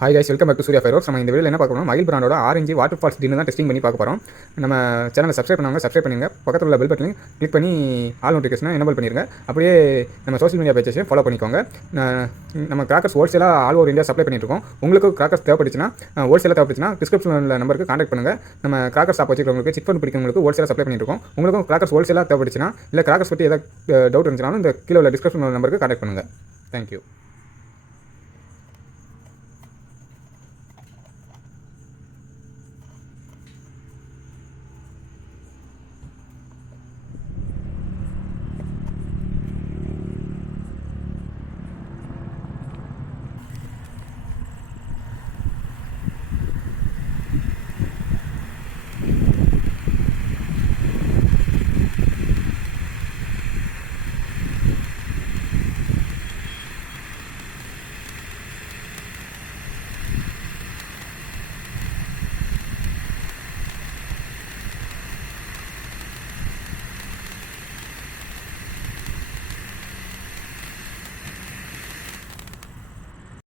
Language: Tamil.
Hi guys, welcome back to Surya fireworks. நம்ம இந்த வீடியோவில் என்ன பார்க்கணும், மயில் பிராண்டோட ஆரஞ்சு வாட்டர் ஃபால்ஸ் டின்னு தான் டெஸ்டிங் பண்ணி பார்க்க போகிறோம். நம்ம சேனலை சப்ஸ்கிரைப் பண்ணுவாங்க, சப்ஸ்கிரைப் பண்ணுங்க. பக்கத்தில் உள்ள பெல் பட்டனையும் கிளிக் பண்ணி ஆல் நோட்டிஃபிகேஷனை எனபிள் பண்ணிடுங்க. அப்படியே நம்ம சோஷியல் மீடியா பேஜஸையும் ஃபாலோ பண்ணிக்கோங்க. நம்ம கிராக்கர்ஸ் ஹோல்சேலாக ஆல் ஓவர் இந்தியா சப்ளை பண்ணிட்டு இருக்கோம். உங்களுக்கு கிராக்கர்ஸ் தேவைப்பட்டுச்சுன்னா, ஹோல்சேலாக தேவைப்பட்டுச்சுன்னா டிஸ்கிரிப்ஷனில் நம்பருக்கு கான்டாக்ட் பண்ணுங்கள். நம்ம கிராக்கர்ஸ் ஷாப் வச்சுக்கிறவங்களுக்கு சிட் ஃபண்ட் பிடிக்கிறவங்களுக்கு ஹோல்சேலாக சப்ளை பண்ணிட்டு இருக்கோம். உங்களுக்கும் கிராக்கர்ஸ் ஹோல்சேலாக தேவைப்பட்டுச்சுன்னா, இல்லை கிராக்கர்ஸ் பற்றி ஏதாவது டவுட் இருந்துச்சுனாலும் இந்த கீழே உள்ள டிஸ்கிரிப்ஷன் நம்பருக்கு கான்டாக்ட் பண்ணுங்கள். தேங்க்யூ.